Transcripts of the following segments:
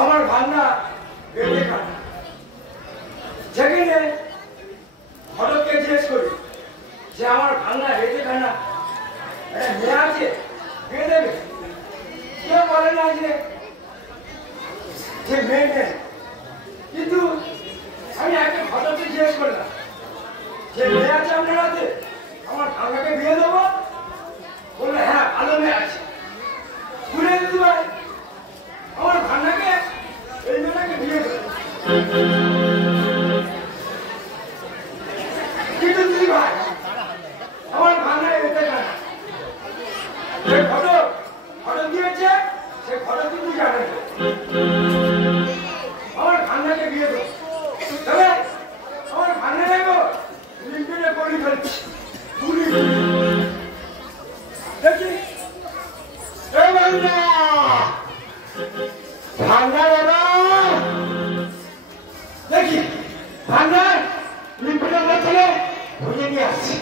আমার ভান্না বেঁধে কাটা যেখানে ঘটককে জিজ্ঞেস করি যে আমার ভান্না বেঁধে কাটা একটা মেয়ে আছে বিয়ে দেবে, কেউ বলে না যে মেয়ে নেই। কিন্তু আমি একটা ঘটককে জিজ্ঞেস করলাম যে মেয়ে আছে আপনার হাতে, আমার ভান্নাকে বিয়ে দেবো? বললো হ্যাঁ ভালো মেয়ে আছে। ঘুরে দিতে পারে আমার ভান্নাকে এই মেয়েটাকে বিয়ে দেবে। কিন্তু দিদি ভাই আমার ভান্না এতে কানা যে ঘটক দিয়েছে সে ঘটক কিন্তু জানে না আমার ভান্নাকে বিয়ে দেবো। তবে আমার ভান্না নেবো লিম্পিনে গলি ফেলছি গুলি দেখি ভান্না বাবা দেখি ভান্না লিম্পিনে গেলে ঘুরিয়ে নিয়ে আসছি।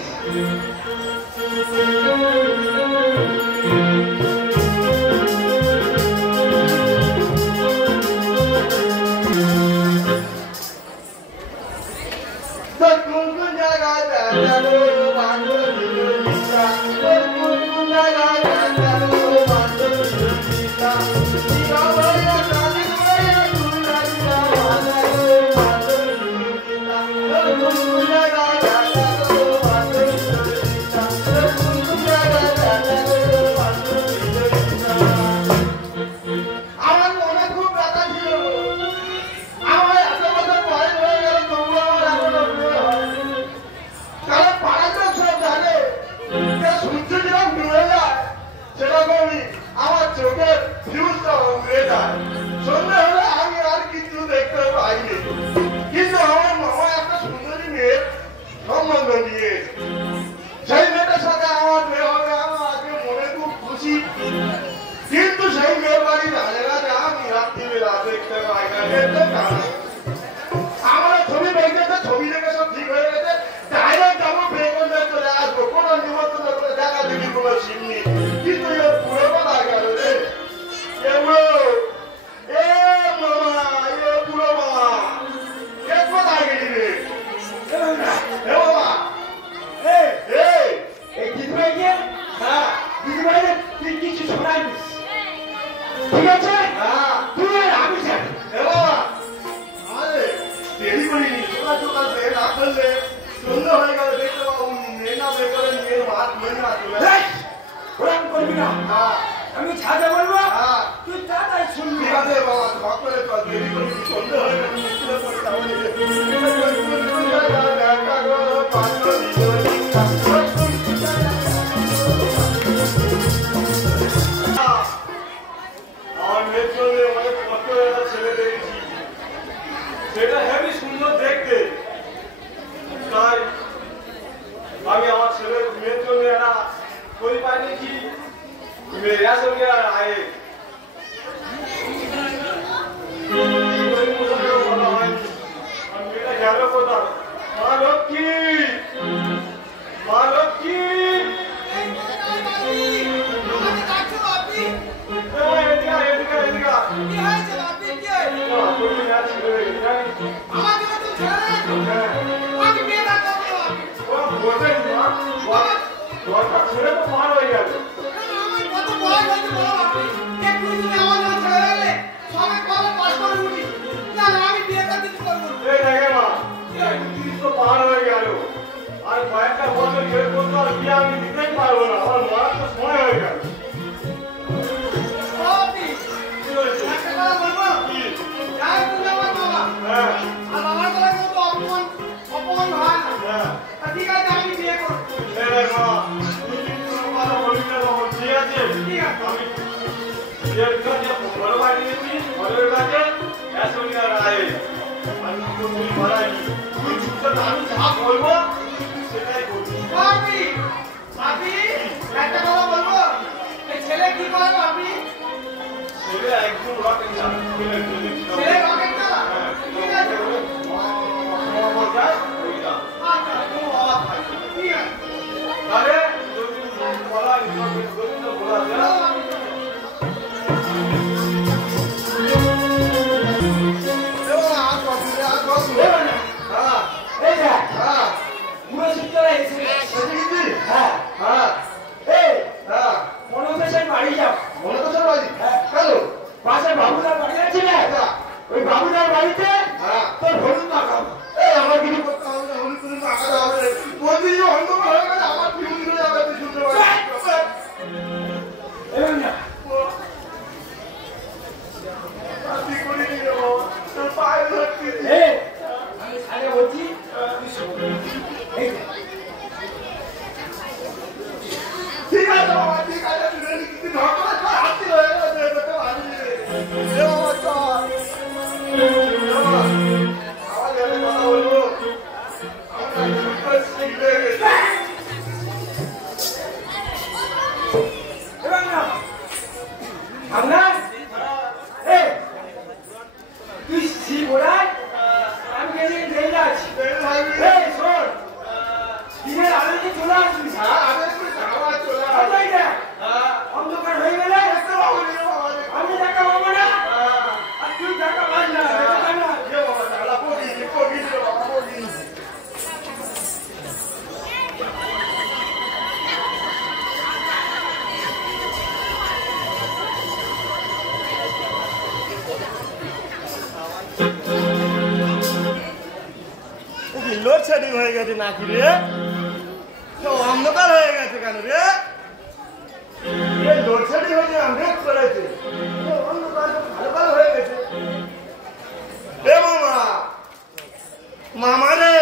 আমি ছাদে বলবো তুই তাড়াতাড়ি শুনবি। সেটা হেবি সুন্দর দেখতে, তাই আমি আমার ছেলে মেয়ের জন্য একটা কই পাইনি কি मेरा सब क्या आए मेरा ख्याल रखो था मालक की ছেলে তো পার হয়ে গেল। পার হয়ে গেল আর কয়েকটা বছর গেলে বলতো আর বিয়ে আমি দিতেই পারবো না, আমার মরার তো সময় হয়ে গেল। আমি যা বলবো সেটাই বলবো। ছেলে কি করবো আপনি? ছেলে একদম রকেট চালা। ছেলে রকেট চালা? ঠিক আছে। তাহলে যদি বলা বলা যায় বাড়িতে তোর হলুদ মাখা এই আমার কিছু করতে হবে না হলুদ করে মাখাতে হবে বলছি যে অন্ধকার হয়ে গেছে আমার ফিউজ হয়ে যাবে তুই শুনতে পারছিস এবং না কি করি নি রে বাবা তোর পায়ে ধরছি আমি সালে বলছি এই ঠিক আছে বাবা ঠিক আছে তুই রেডি কিছু ঢকা চল হাতি হয়ে গেছে তোকে ভালো রে বাবা চল আমার জানে কথা বলবো আমার সুন্দর শিখে গেছে এবং না আমরা তুই সি বড়াই আমি গেলে রেলে আছি এই শোন দিনের আলোতে চলে আসবি অন্ধকার হয়ে গেলে আমি টাকা পাবো না আর তুই টাকা পাস না লোডশেডিং হয়ে গেছে নাকি রে অন্ধকার হয়ে গেছে কেন রে লোডশেডিং হয়েছে অন্ধকার করেছে অন্ধকার ভালো ভালো হয়ে গেছে এ মামা মামা রে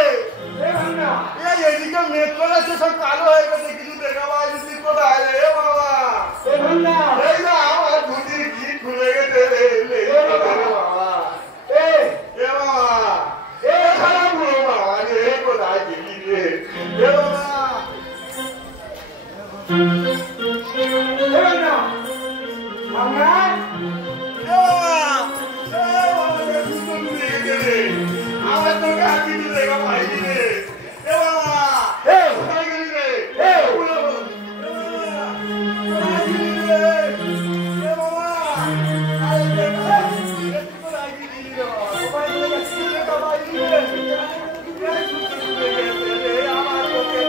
এইদিকে মেঘ করেছে সব কালো হয়ে গেছে কিছু দেখা পাওয়া যাচ্ছে কোথায় রে মামা এই না আমার ধুতির কি খুলে গেছে রে মামা এ মামা এ খারাপ হলো মামা রে কোথায় গেলি রে এ মামা আমরা আমার তো কাকি দেখা পাইনি রে এ বাবা এ কোথায় গেলি রে এ বাবা আরে দেখা কোথায় গেলি রে বাবা দেখা পাইনি রে আমার তোকে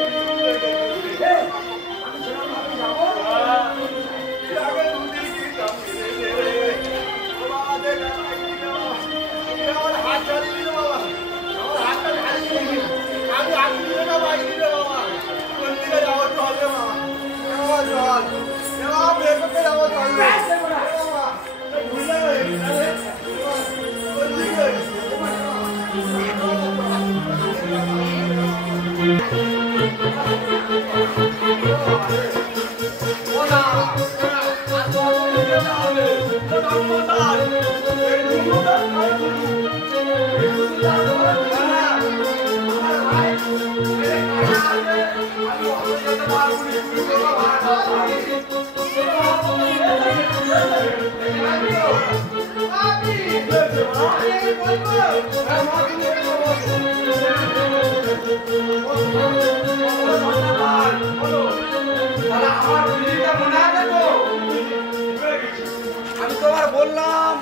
আমি তোমার বললাম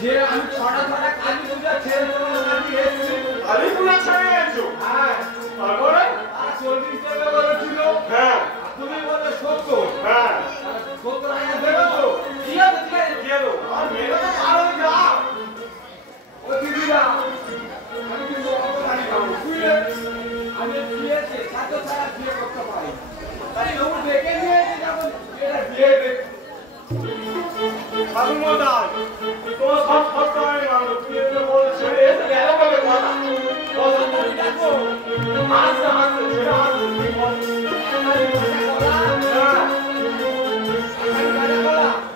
যে আমি ছটা কালী পূজা ছেড়ে দেবো কালী পূজা ছেড়ে গেছো হ্যাঁ তারপরে 40 টাকা বলেছিল হ্যাঁ তুমি বলে 70 হ্যাঁ 70,000 দেবে তো ঠিক আছে দিয়ে দেবো আর মেয়েরা তো ভালো যা ও দিদিরা আমি কিন্তু অপরাধী খাবো বুঝলে আমি বিয়েতে সাথে ছাড়া বিয়ে করতে পারি তাই লোক দেখে নিয়েছে যখন এটা বিয়ে দেখে সাধু মদান তোমার সব খরচা আমি মানব তুমি এসে বলছে এসে গেল বলে কথা তাড়াতাড়ি দেখো হাসতে হাসতে ছেড়ে হাসতে তুমি বল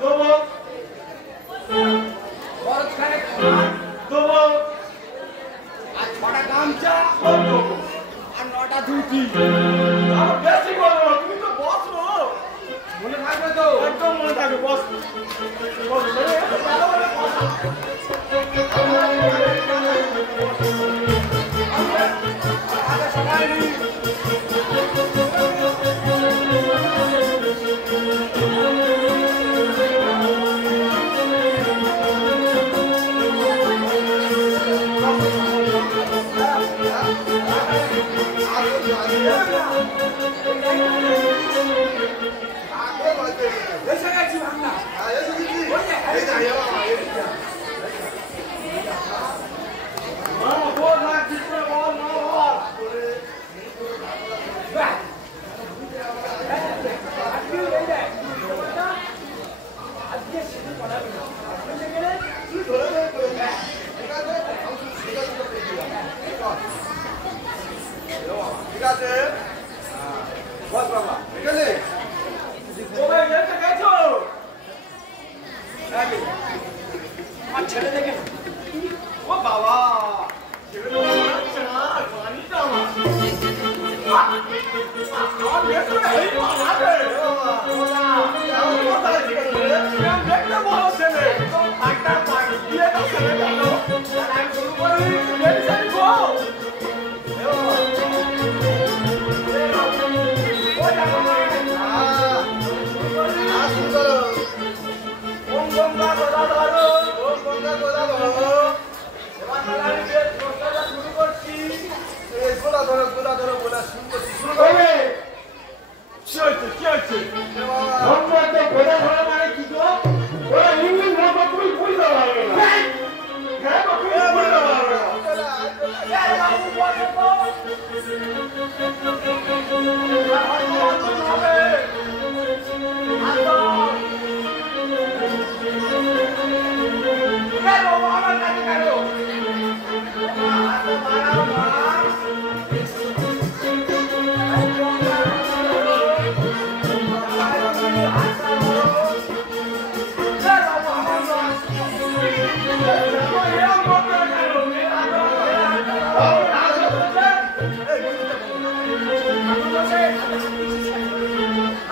দেবো দেবো আর 6টা গামছা সব দেবো আর 9টা ধুতি আমার বেশি বলো না, তুমি তো বস গো মনে থাকবে তো একদম মনে থাকবে বস বস ছেড়ে এসে গেল বলে কথা হাতে সবাই তুই ধরে ধরে করে দেখ এখানে আমি সেটা তো পেয়ে দিলাম ঠিক আছে বস বাবা এখানে ওরে যেতে গেছো আর ছেলে দেখে ও বাবা ছেলে তো মারছে না পানিটা আমার দেখো এই মারে বাবা দেখতে বড় ছেলে একটা পানি দিয়ে তো ছেলে গেল আর শুরু করি মেডিসিন গো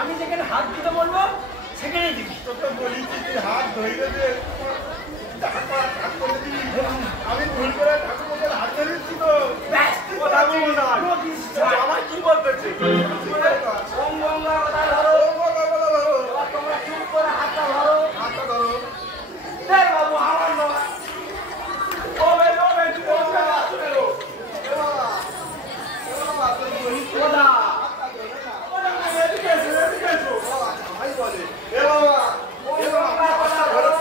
আমি যেখানে হাত দিতে বলবো সেখানেই দিবি তোকে বলি তুই হাত ধরে দে আমি ভুল করে ঠাকুরের হাত ধরে দিচ্ছি তো কথা বলবো না আমার কি বলতেছে ওম গঙ্গা কথা ধরো তোমরা চুপ করে হাতটা ধরো দেখ বাবু আমার নয় ও ভাই তুই ওকে আসলে ওদা এদিকে এসো ভাই বলে এ বাবা ওম গঙ্গা কথা ধরো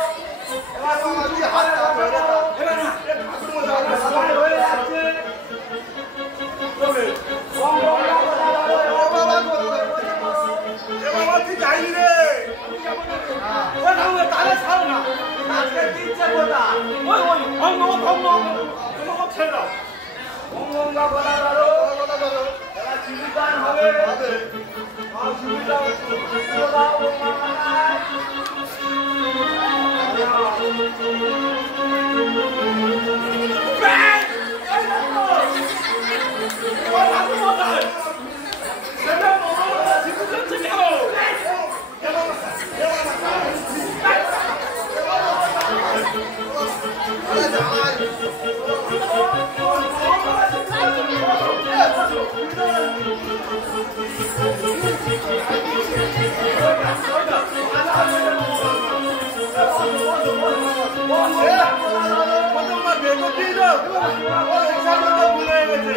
এবার তুমি হাতটা ধরে দাও এবার না ঠাকুর মশাই সবাই হয়ে যাচ্ছে ওম গঙ্গা কথা ধরো ও বাবা এ বাবা তুই যাইনি রে ও ঠাকুর তাহলে ছাড়ো না আজকে দিচ্ছে কথা ওই তোমাকে ছেড়ে দাও ওম গঙ্গা কথা ধরো কথা ধরো এবার জীবিকান হবে আর জীবিকা ওদা ওম গঙ্গা হয়ে গেছে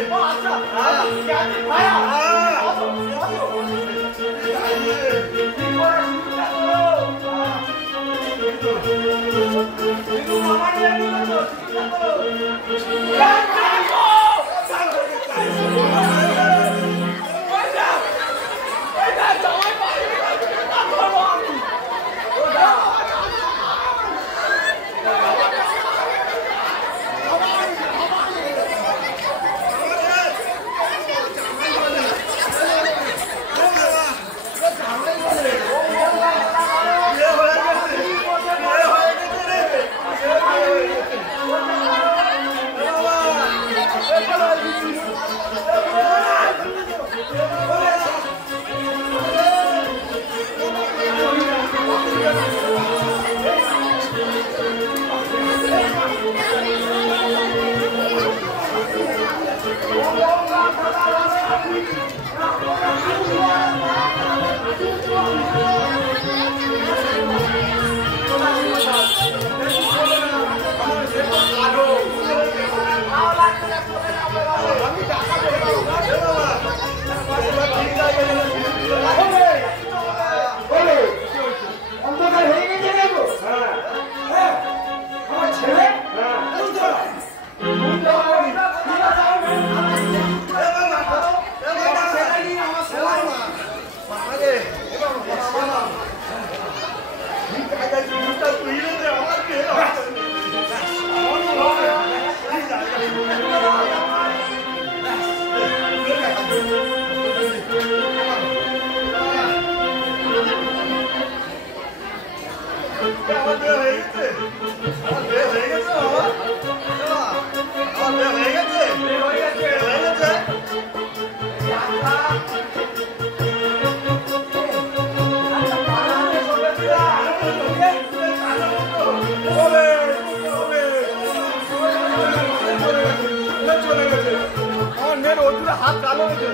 আমার মেয়ের ওষুধে হাত কালো হয়েছে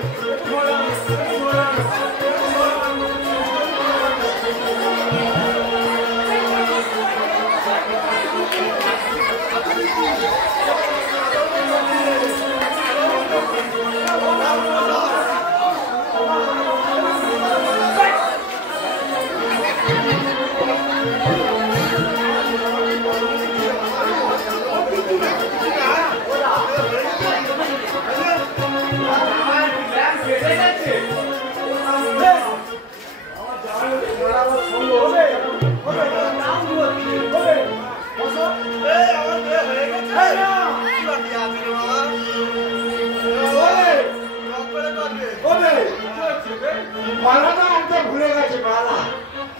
মালাটা আনতে ভুলে গেছে মালা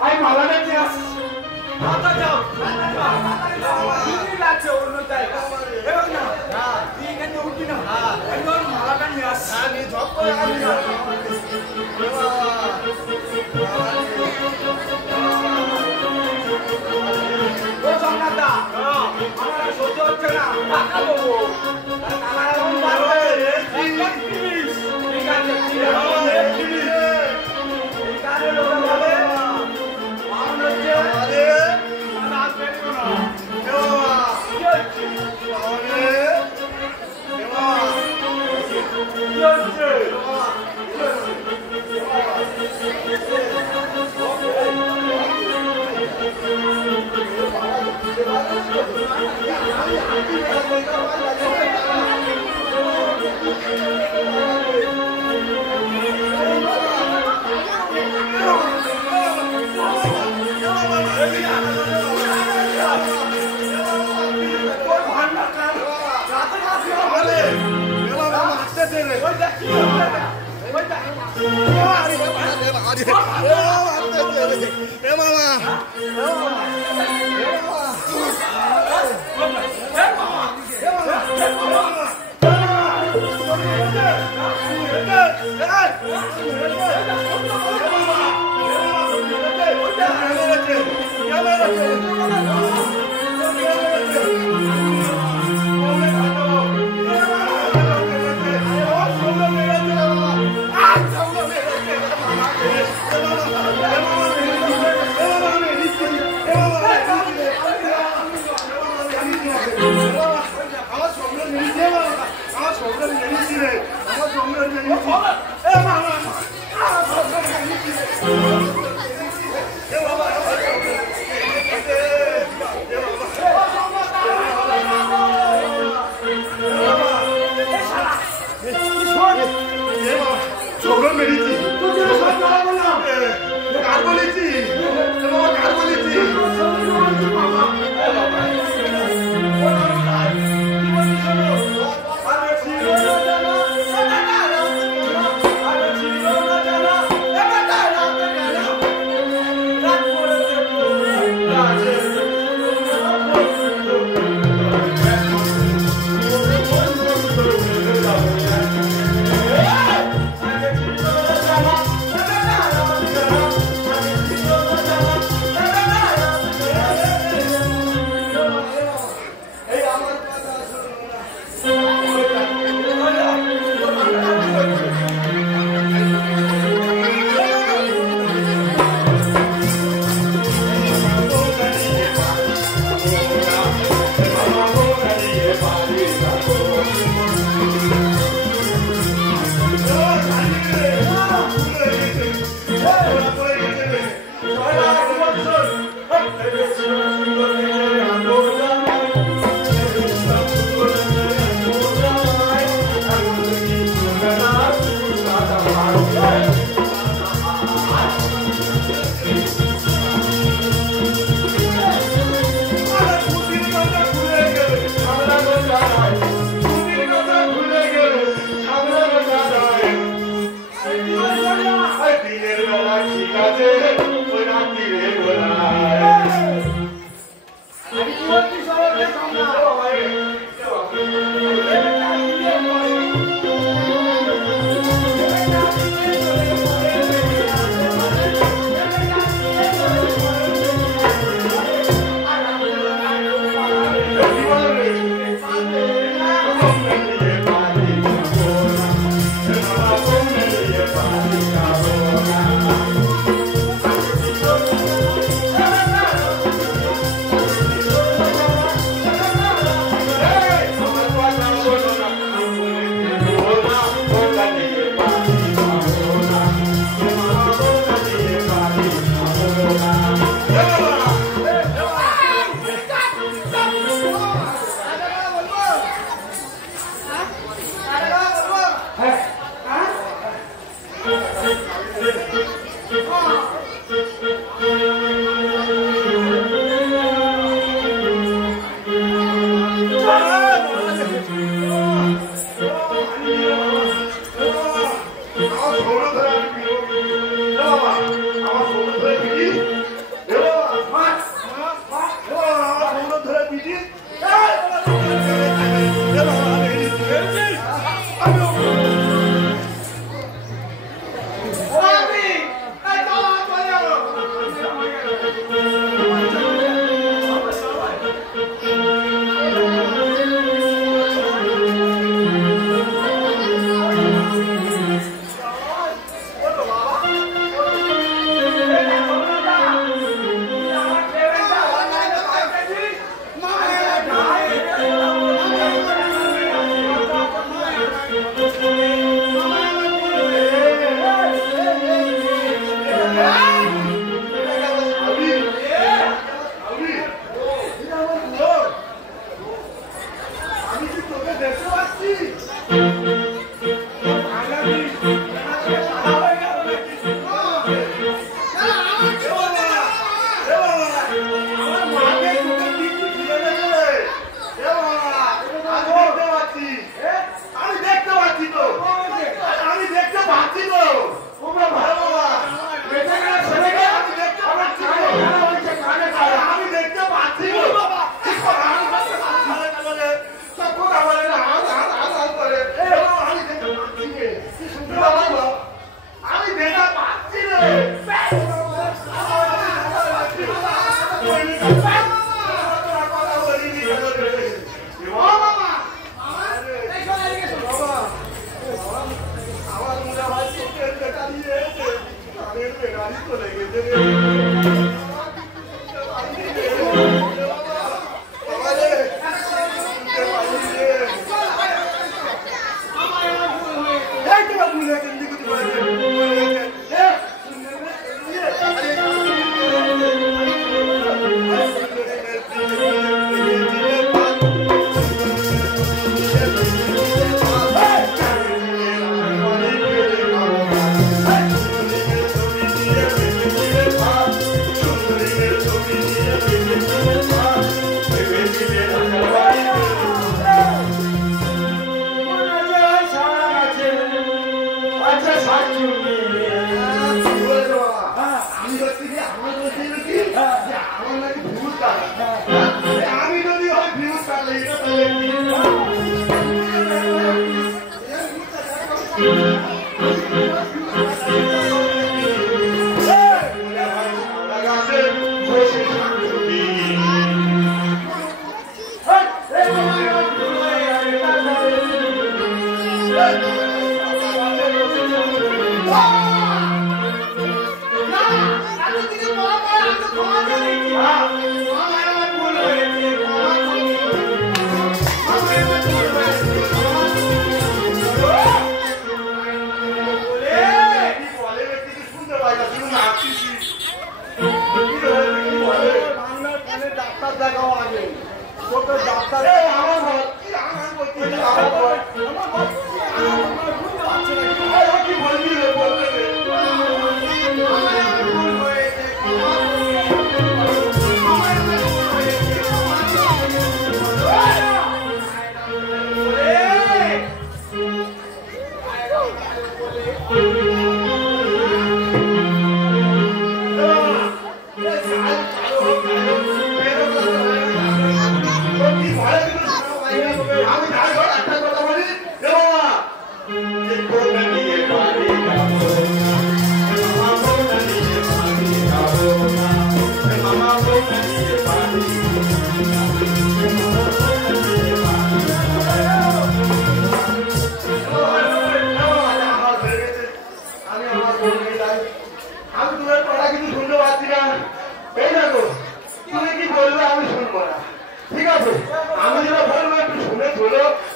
আমি মালাটা নিয়ে আসছি মালাটা নিয়ে আসছি সহ্য হচ্ছে না টাকা দেবো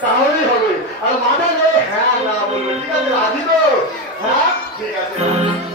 তাহলেই হবে আর মাথা নেই হ্যাঁ না বলবে ঠিক আছে রাজি তো হ্যাঁ ঠিক আছে